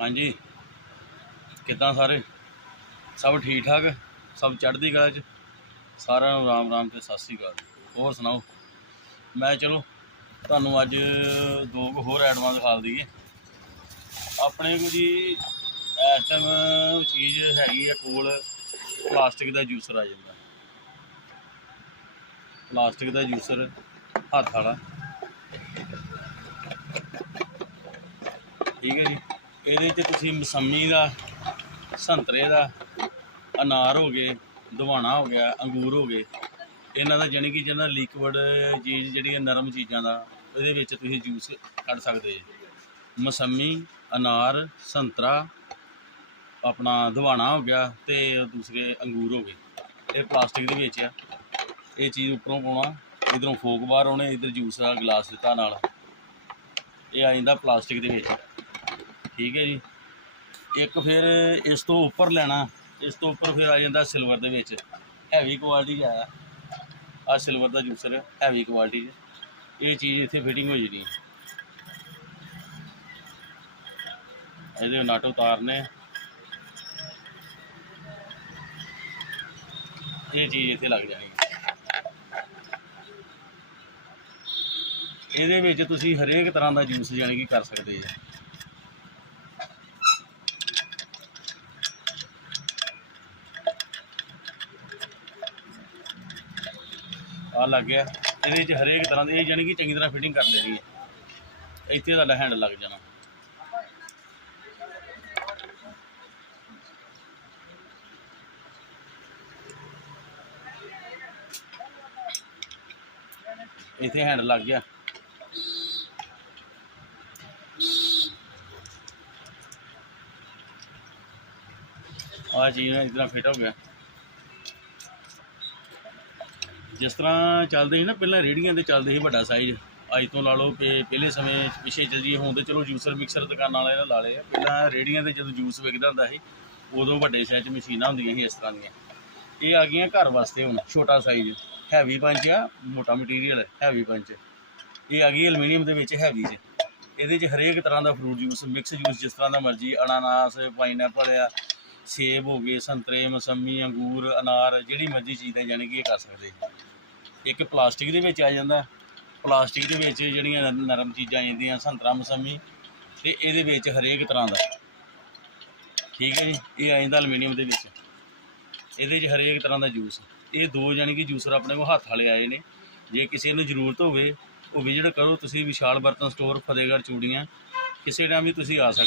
ਹਾਂਜੀ। ਕਿੱਦਾਂ ਸਾਰੇ? ਸਭ ਠੀਕ ਠਾਕ ਸਭ ਚੜ੍ਹਦੀ ਕਲਾ 'ਚ? ਸਾਰਿਆਂ ਨੂੰ ਰਾਮ ਰਾਮ ਤੇ ਸਤਿ ਸ੍ਰੀ ਅਕਾਲ। ਹੋਰ ਸੁਣਾਓ? ਮੈਂ ਚਲੋ, ਤੁਹਾਨੂੰ ਅੱਜ ਦੋ ਕੁ ਹੋਰ ਐਡਵਾਂ ਦਿਖਾ ਦਈਏ। ਆਪਣੇ ਕੋਲ ਜੀ, ਇਸ ਟਾਈਮ ਚੀਜ਼ ਹੈਗੀ ਆ ਕੋਲ ਪਲਾਸਟਿਕ ਦਾ ਜੂਸਰ ਆ ਜਾਂਦਾ। ਪਲਾਸਟਿਕ ਦਾ ਜੂਸਰ ਹੱਥ ਵਾਲਾ। ਠੀਕ ਹੈ ਜੀ। ਇਹਦੇ 'ਚ ਤੁਸੀਂ ਮਸੰਮੀ ਦਾ, ਸੰਤਰੇ ਦਾ, ਅਨਾਰ ਹੋ ਗਏ ਦਵਾਣਾ ਹੋ ਗਿਆ, ਅੰਗੂਰ ਹੋ ਗਏ। ਇਹਨਾਂ ਦਾ ਜਾਣੀ ਕਿ ਜਿਹਨਾਂ ਲਿਕਵਿਡ ਚੀਜ਼ ਜਿਹੜੀ ਹੈ ਨਰਮ ਚੀਜ਼ਾਂ ਦਾ, ਇਹਦੇ ਵਿੱਚ ਤੁਸੀਂ ਜੂਸ ਕੱਢ ਸਕਦੇ ਜੀ। ਮਸੰਮੀ, ਅਨਾਰ, ਸੰਤਰਾ, ਆਪਣਾ ਦਵਾਣਾ ਹੋ ਗਿਆ ਤੇ ਦੂਸਰੇ ਅੰਗੂਰ ਹੋ ਗਏ। ਇਹ ਪਲਾਸਟਿਕ ਦੇ ਵਿੱਚ ਆ। ਇਹ ਚੀਜ਼ ਉੱਪਰੋਂ ਪਾਉਣਾ, ਇਧਰੋਂ ਫੋਕ ਬਾਹਰ ਆਉਣੇ, ਇਧਰ ਜੂਸ ਦਾ ਗਲਾਸ ਦਿੱਤਾ ਨਾਲ। ਇਹ ਆ ਜਾਂਦਾ ਪਲਾਸਟਿਕ ਦੇ ਵਿੱਚ। ਠੀਕ ਹੈ ਜੀ। ਇੱਕ ਫਿਰ ਇਸ ਤੋਂ ਉੱਪਰ ਲੈਣਾ, ਇਸ ਤੋਂ ਉੱਪਰ ਫਿਰ ਆ ਜਾਂਦਾ ਸਿਲਵਰ ਦੇ ਵਿੱਚ। ਹੈਵੀ ਕੁਆਲਿਟੀ ਆ ਆ ਸਿਲਵਰ ਦਾ ਜੂਸਰ ਹੈਵੀ ਕੁਆਲਿਟੀ 'ਚ ਇਹ ਚੀਜ਼ ਇੱਥੇ ਫਿਟਿੰਗ ਹੋ ਜਣੀ ਇਹਦੇ ਨਟ ਉਤਾਰਨੇ ਇਹ ਚੀਜ਼ ਇੱਥੇ ਲੱਗ ਜਾਣੀ ਇਹਦੇ ਵਿੱਚ ਤੁਸੀਂ ਹਰੇਕ ਤਰ੍ਹਾਂ ਦਾ ਜੂਸ ਜਾਣੀ ਕਿ ਕਰ ਸਕਦੇ ਜੀ ਆ ਲੱਗ ਗਿਆ। ਇਹਦੇ ਵਿੱਚ ਹਰੇਕ ਤਰ੍ਹਾਂ ਦੀ, ਇਹ ਜਾਣੀ ਕਿ ਚੰਗੀ ਤਰ੍ਹਾਂ ਫਿਟਿੰਗ ਕਰ ਲੈਣੀ ਹੈ। ਇੱਥੇ ਤੁਹਾਡਾ ਹੈਂਡ ਲੱਗ ਜਾਣਾ। ਇੱਥੇ ਹੈਂਡ ਲੱਗ ਗਿਆ। ਆ ਚੀਜ਼ ਨਾਲ ਇਸ ਫਿਟ ਹੋ ਗਿਆ। ਜਿਸ ਤਰ੍ਹਾਂ ਚੱਲਦੇ ਸੀ ਨਾ, ਪਹਿਲਾਂ ਰੇੜੀਆਂ ਤੇ ਚੱਲਦੇ ਸੀ ਵੱਡਾ ਸਾਈਜ਼ ਅੱਜ ਤੋਂ ਲਾ ਲਓ ਕਿ ਪਹਿਲੇ ਸਮੇਂ ਪਿੱਛੇ ਚੱਲ ਜੀ ਹੁਣ ਤੇ ਚਲੋ ਜੂਸਰ ਮਿਕਸਰ ਦੁਕਾਨਾਂ ਵਾਲੇ ਨੇ ਲਾ ਲਏ ਪਹਿਲਾਂ ਰੇੜੀਆਂ ਤੇ ਜਦੋਂ ਜੂਸ ਵਿਕਦਾ ਹੁੰਦਾ ਸੀ, ਉਦੋਂ ਵੱਡੇ ਸਾਈਜ਼ 'ਚ ਮਸ਼ੀਨਾਂ ਹੁੰਦੀਆਂ ਸੀ ਇਸ ਤਰ੍ਹਾਂ ਦੀਆਂ। ਇਹ ਆ ਗਈਆਂ ਘਰ ਵਾਸਤੇ ਹੁਣ, ਛੋਟਾ ਸਾਈਜ਼ ਹੈਵੀ ਪੰਚ ਆ, ਮੋਟਾ ਮਟੀਰੀਅਲ ਹੈਵੀ ਪੰਚ ਇਹ ਆ ਗਈ ਐਲੂਮੀਨੀਅਮ ਦੇ ਵਿੱਚ ਹੈਵੀ 'ਚ ਇਹਦੇ 'ਚ ਹਰੇਕ ਤਰ੍ਹਾਂ ਦਾ ਫਰੂਟ ਜੂਸ ਮਿਕਸ ਜੂਸ ਜਿਸ ਤਰ੍ਹਾਂ ਦਾ ਮਰਜ਼ੀ, ਅਨਾਨਾਸ ਪਾਈਨਐਪਲ ਆ ਸੇਬ ਹੋ ਗਏ, ਸੰਤਰੇ, ਮਸੰਮੀ, ਅੰਗੂਰ, ਅਨਾਰ, ਜਿਹੜੀ ਮਰਜ਼ੀ ਚੀਜ਼ ਦਾ ਯਾਨੀ ਕਿ ਇਹ ਕਰ ਸਕਦੇ ਇੱਕ ਪਲਾਸਟਿਕ ਦੇ ਵਿੱਚ ਆ ਜਾਂਦਾ ਪਲਾਸਟਿਕ ਦੇ ਵਿੱਚ ਜਿਹੜੀਆਂ ਨਰਮ ਚੀਜ਼ਾਂ ਆ ਜਾਂਦੀਆਂ, ਸੰਤਰਾ, ਮਸੰਮੀ, ਤੇ ਇਹਦੇ ਵਿੱਚ ਹਰੇਕ ਤਰ੍ਹਾਂ ਦਾ। ਠੀਕ ਹੈ ਜੀ? ਇਹ ਆ ਜਾਂਦਾ ਅਲਮੀਨੀਅਮ ਦੇ ਵਿੱਚ। ਇਹਦੇ 'ਚ ਹਰੇਕ ਤਰ੍ਹਾਂ ਦਾ ਜੂਸ ਇਹ ਦੋ ਯਾਨੀ ਕਿ ਜੂਸਰ ਆਪਣੇ ਕੋਲ ਹੱਥ ਵਾਲੇ ਆਏ ਨੇ। ਜੇ ਕਿਸੇ ਨੂੰ ਜ਼ਰੂਰਤ ਹੋਵੇ, ਉਹ ਵਿਜ਼ਿਟ ਕਰੋ। ਤੁਸੀਂ ਵਿਸ਼ਾਲ ਬਰਤਨ ਸਟੋਰ ਫਤਿਹਗੜ੍ਹ, ਚੂੜੀਆਂ, ਕਿਸੇ ਟਾਈਮ ਵੀ ਤੁਸੀਂ ਆ ਸਕਦੇ